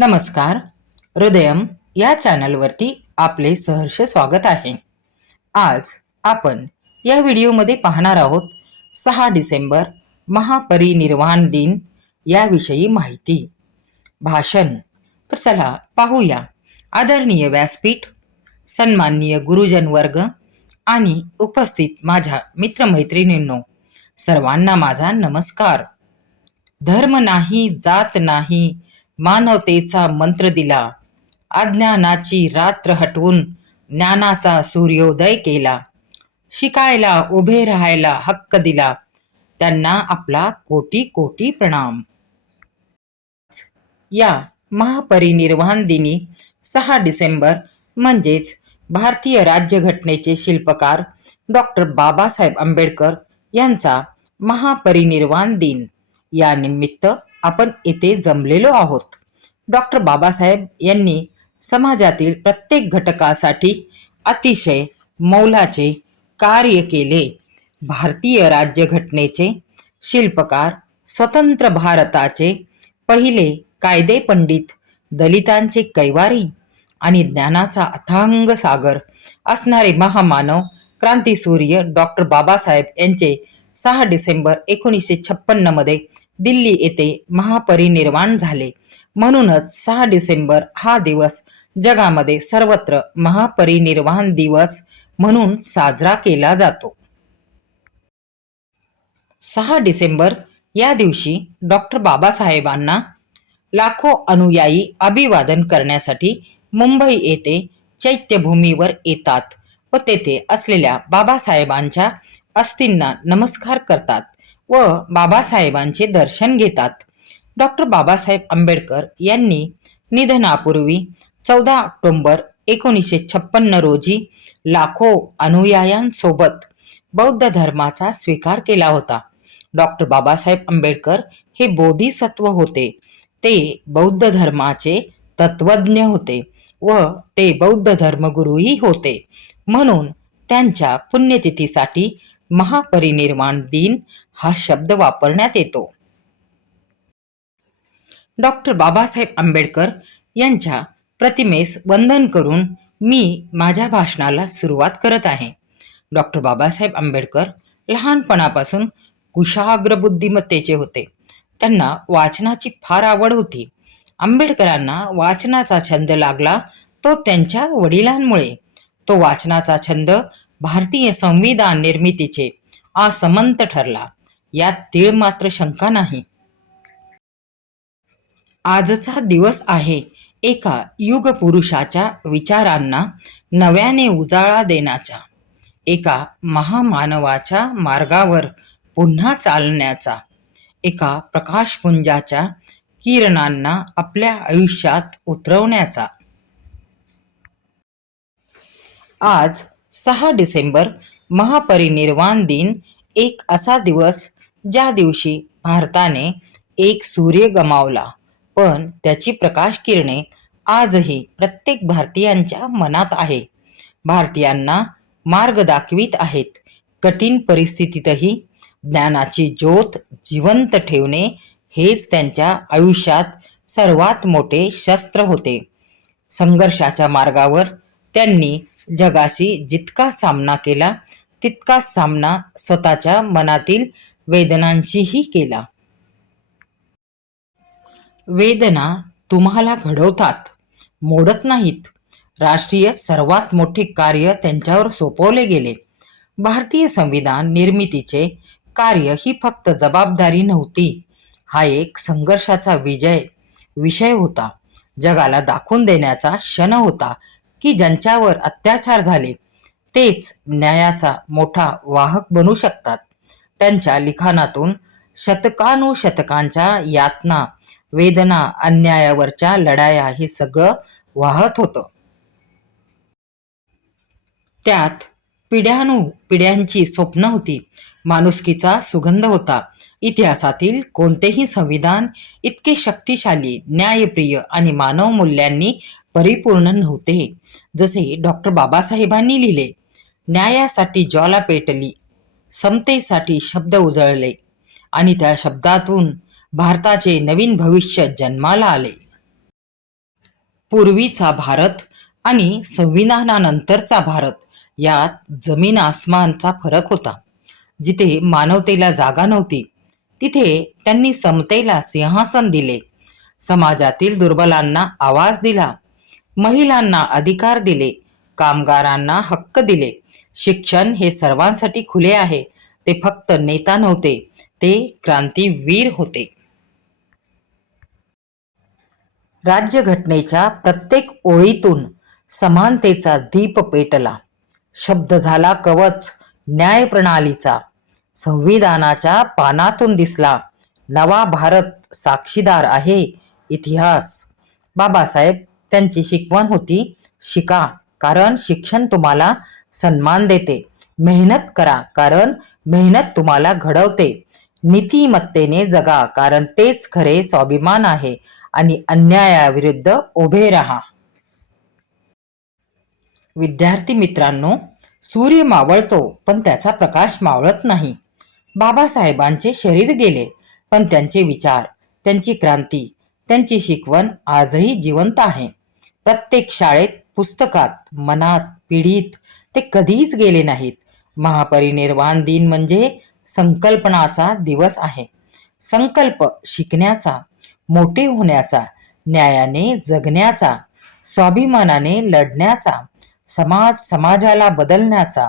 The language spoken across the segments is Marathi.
नमस्कार. हृदयम या चॅनलवरती आपले सहर्ष स्वागत आहे. आज आपण या व्हिडिओमध्ये पाहणार आहोत सहा डिसेंबर महापरिनिर्वाण दिन याविषयी माहिती. भाषण. तर चला पाहूया. आदरणीय व्यासपीठ सन्माननीय गुरुजन वर्ग आणि उपस्थित माझ्या मित्रमैत्रिणींनो सर्वांना माझा नमस्कार. धर्म नाही जात नाही मानवतेचा मंत्र दिला. अज्ञानाची रात्र हटवून ज्ञानाचा सूर्योदय केला. शिकायला उभे राहायला हक्क दिला. त्यांना आपला कोटी कोटी प्रणाम. या महापरिनिर्वाण दिनी सहा डिसेंबर म्हणजेच भारतीय राज्यघटनेचे शिल्पकार डॉक्टर बाबासाहेब आंबेडकर यांचा महापरिनिर्वाण दिन या निमित्त आपण येथे जमलेलो आहोत. डॉक्टर बाबासाहेब यांनी समाजातील प्रत्येक घटकासाठी अतिशय मौलाचे कार्य केले. भारतीय राज्यघटनेचे शिल्पकार स्वतंत्र भारताचे पहिले कायदे पंडित दलितांचे कैवारी आणि ज्ञानाचा अथांग सागर असणारे महामानव क्रांतीसूर्य डॉक्टर बाबासाहेब यांचे सहा डिसेंबर एकोणीसशे छप्पन्नमध्ये दिल्ली येथे महापरिनिर्वाण झाले. म्हणूनच सहा डिसेंबर हा दिवस जगामध्ये सर्वत्र महापरिनिर्वाण दिवस म्हणून साजरा केला जातो. सहा डिसेंबर या दिवशी डॉक्टर बाबासाहेबांना लाखो अनुयायी अभिवादन करण्यासाठी मुंबई येथे चैत्यभूमीवर येतात व तेथे असलेल्या बाबासाहेबांच्या अस्थींना नमस्कार करतात. व बाबासाहेबांचे दर्शन घेतात. डॉक्टर बाबासाहेब आंबेडकर यांनी निधनापूर्वी चौदा ऑक्टोंबर एकोणीसशे छप्पन्न रोजी लाखो अनुयायांसोबत बौद्ध धर्माचा स्वीकार केला होता. डॉक्टर बाबासाहेब आंबेडकर हे बोधिसत्व होते. ते बौद्ध धर्माचे तत्वज्ञ होते व ते बौद्ध धर्मगुरूही होते. म्हणून त्यांच्या पुण्यतिथीसाठी महापरिनिर्वाण दिन हा शब्द वापरण्यात येतो. डॉक्टर बाबासाहेब आंबेडकर यांच्या प्रतिमेस वंदन करून मी माझ्या भाषणाला सुरुवात करत आहे. डॉक्टर बाबासाहेब आंबेडकर लहानपणापासून कुशाग्र बुद्धिमत्तेचे होते. त्यांना वाचनाची फार आवड होती. आंबेडकरांना वाचनाचा छंद लागला तो त्यांच्या वडिलांमुळे. तो वाचनाचा छंद भारतीय संविधान निर्मितीचे असमंत ठरला. यात तीळ मात्र शंका नाही. आजचा दिवस आहे एका युग पुरुषाच्या विचारांना नव्याने उजाळा देण्याचा. एका महामानवाच्या मार्गावर पुन्हा चालण्याचा. एका प्रकाशपुंजाच्या किरणांना आपल्या आयुष्यात उतरवण्याचा. आज सहा डिसेंबर महापरिनिर्वाण दिन एक असा दिवस ज्या दिवशी भारताने एक सूर्य गमावला. पण त्याची प्रकाश किरणे आजही प्रत्येक भारतीयांच्या मनात आहे. भारतीयांना मार्ग दाखवित आहेत. कठीण परिस्थितीतही ज्ञानाची ज्योत जिवंत ठेवणे हेच त्यांच्या आयुष्यात सर्वात मोठे शस्त्र होते. संघर्षाच्या मार्गावर त्यांनी जगाशी जितका सामना केला तितका सामना स्वतःच्या मनातील वेदनांशीही केला. वेदना तुम्हाला घडवतात मोडत नाहीत. राष्ट्रीय सर्वात मोठे कार्य त्यांच्यावर सोपवले गेले. भारतीय संविधान निर्मितीचे कार्य ही फक्त जबाबदारी नव्हती. हा एक संघर्षाचा विजय विषय होता. जगाला दाखवून देण्याचा क्षण होता. की ज्यांच्यावर अत्याचार झाले तेच न्यायाचा मोठा वाहक बनू शकतात. त्यांच्या लिखाणातून शतकानुशतकांच्या यातना वेदना अन्यायावरच्या लढाया हे सगळं वाहत होतं. त्यात पिढ्यानु पिढ्यांची स्वप्न होती. माणुसकीचा सुगंध होता. इतिहासातील कोणतेही संविधान इतके शक्तिशाली न्यायप्रिय आणि मानव मूल्यांनी परिपूर्ण नव्हते. जसे डॉक्टर बाबासाहेबांनी लिहिले न्यायासाठी ज्वाला पेटली समतेसाठी शब्द उजळले आणि त्या शब्दातून भारताचे नवीन भविष्य जन्माला आले. पूर्वीचा भारत आणि संविधानानंतरचा भारत यात जमीन आसमानचा फरक होता. जिथे मानवतेला जागा नव्हती तिथे त्यांनी समतेला सिंहासन दिले. समाजातील दुर्बलांना आवाज दिला. महिलांना अधिकार दिले कामगारांना हक्क दिले. शिक्षण हे सर्वांसाठी खुले आहे. ते फक्त नेता नव्हते ते क्रांतीवीर होते. राज्यघटनेच्या प्रत्येक ओळीतून समानतेचा दीप पेटला. शब्द झाला कवच न्यायप्रणालीचा संविधानाच्या पानातून दिसला नवा भारत साक्षीदार आहे इतिहास. बाबासाहेब त्यांची शिकवण होती. शिका कारण शिक्षण तुम्हाला सन्मान देते. मेहनत करा कारण मेहनत तुम्हाला घडवते. नीतिमत्तेने जगा कारण तेच खरे स्वाभिमान आहे. आणि अन्यायाविरुद्ध उभे राहा. विद्यार्थी मित्रांनो सूर्य मावळतो पण त्याचा प्रकाश मावळत नाही. बाबासाहेबांचे शरीर गेले पण त्यांचे विचार त्यांची क्रांती त्यांची शिकवण आजही जिवंत आहे. प्रत्येक शाळेत पुस्तकात मनात पिढीत ते कधीच गेले नाहीत. महापरिनिर्वाण दिन म्हणजे संकल्पनाचा दिवस आहे. संकल्प शिकण्याचा मोठे होण्याचा न्यायाने जगण्याचा स्वाभिमानाने लढण्याचा समाज समाजाला बदलण्याचा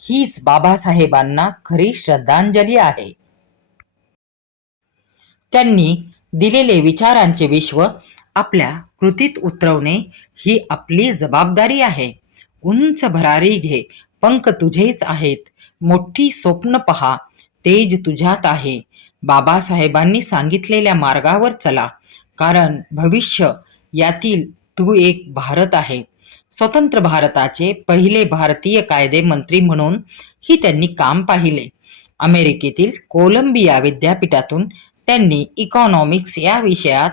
हीच बाबासाहेबांना खरी श्रद्धांजली आहे. त्यांनी दिलेले विचारांचे विश्व आपल्या कृतीत उतरवणे ही आपली जबाबदारी आहे. उंच भरारी घे पंख तुझेच आहेत. मोठी स्वप्न पहा तेज तुझ्यात आहे. बाबासाहेबांनी सांगितलेल्या मार्गावर चला कारण भविष्य यातील तू एक भारत आहे. स्वतंत्र भारताचे पहिले भारतीय कायदे मंत्री म्हणून ही त्यांनी काम पाहिले. अमेरिकेतील कोलंबिया विद्यापीठातून त्यांनी इकॉनॉमिक्स या विषयात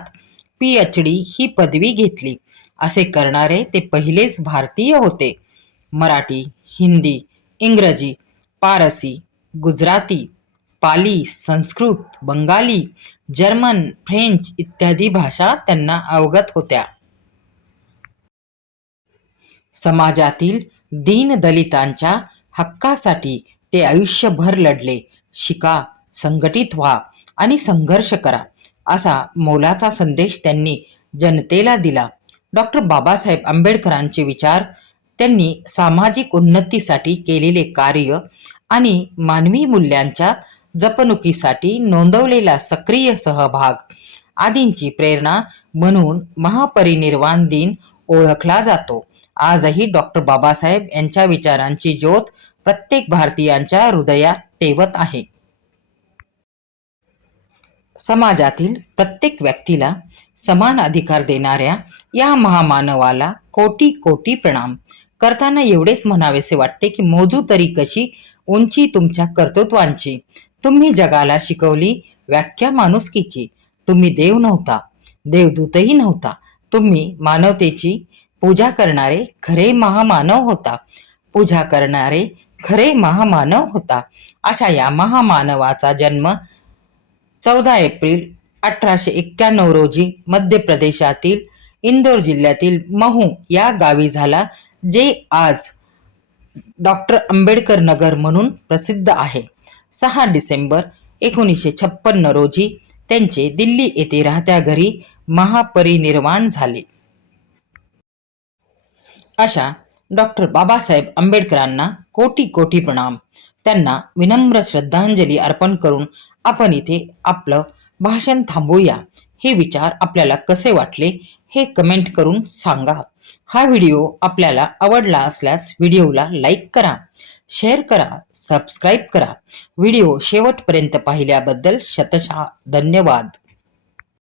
पी एच डी ही पदवी घेतली. असे करणारे ते पहिलेच भारतीय होते. मराठी हिंदी इंग्रजी पारसी गुजराती पाली संस्कृत बंगाली जर्मन फ्रेंच इत्यादी भाषा त्यांना अवगत होत्या. समाजातील दीनदलितांच्या हक्कासाठी ते आयुष्यभर लढले. शिका संघटित व्हा आणि संघर्ष करा. असा मोलाचा संदेश त्यांनी जनतेला दिला. डॉक्टर बाबासाहेब आंबेडकरांचे विचार त्यांनी सामाजिक उन्नतीसाठी केलेले कार्य आणि मानवी मूल्यांच्या जपणुकीसाठी नोंदवलेला सक्रिय सहभाग आदींची प्रेरणा म्हणून महापरिनिर्वाण दिन ओळखला जातो. आजही डॉक्टर बाबासाहेब यांच्या विचारांची ज्योत प्रत्येक भारतीयांच्या हृदयात तेवत आहे. समाजातील प्रत्येक व्यक्तीला समान अधिकार देणाऱ्या या महामानवाला कोटी कोटी प्रणाम. करताना एवढेच म्हणावेसे वाटते की मोजू तरी कशी उंची तुमच्या कर्तृत्वांची. तुम्ही जगाला शिकवली व्याख्या माणुसकीची. तुम्ही देव नव्हता देवदूतही नव्हता. तुम्ही मानवतेची पूजा करणारे खरे महामानव होता. पूजा करणारे खरे महामानव होता. अशा या महामानवाचा जन्म चौदा एप्रिल अठराशे एक्क्याण्णव रोजी मध्य प्रदेशातील इंदोर जिल्ह्यातील महू या गावी झाला जे आज डॉक्टर आंबेडकर नगर म्हणून प्रसिद्ध आहे. सहा डिसेंबर एकोणीसशे छप्पन्न रोजी त्यांचे दिल्ली येथे राहत्या घरी महापरिनिर्वाण झाले. अशा डॉक्टर बाबासाहेब आंबेडकरांना कोटी कोटी प्रणाम. त्यांना विनम्र श्रद्धांजली अर्पण करून आपण इथे आपलं भाषण थांबवूया. हे विचार आपल्याला कसे वाटले हे कमेंट करून सांगा. हा व्हिडिओ आपल्याला आवडला असल्यास व्हिडिओला लाईक करा शेअर करा सबस्क्राईब करा. व्हिडिओ शेवटपर्यंत पाहिल्याबद्दल शतशः धन्यवाद.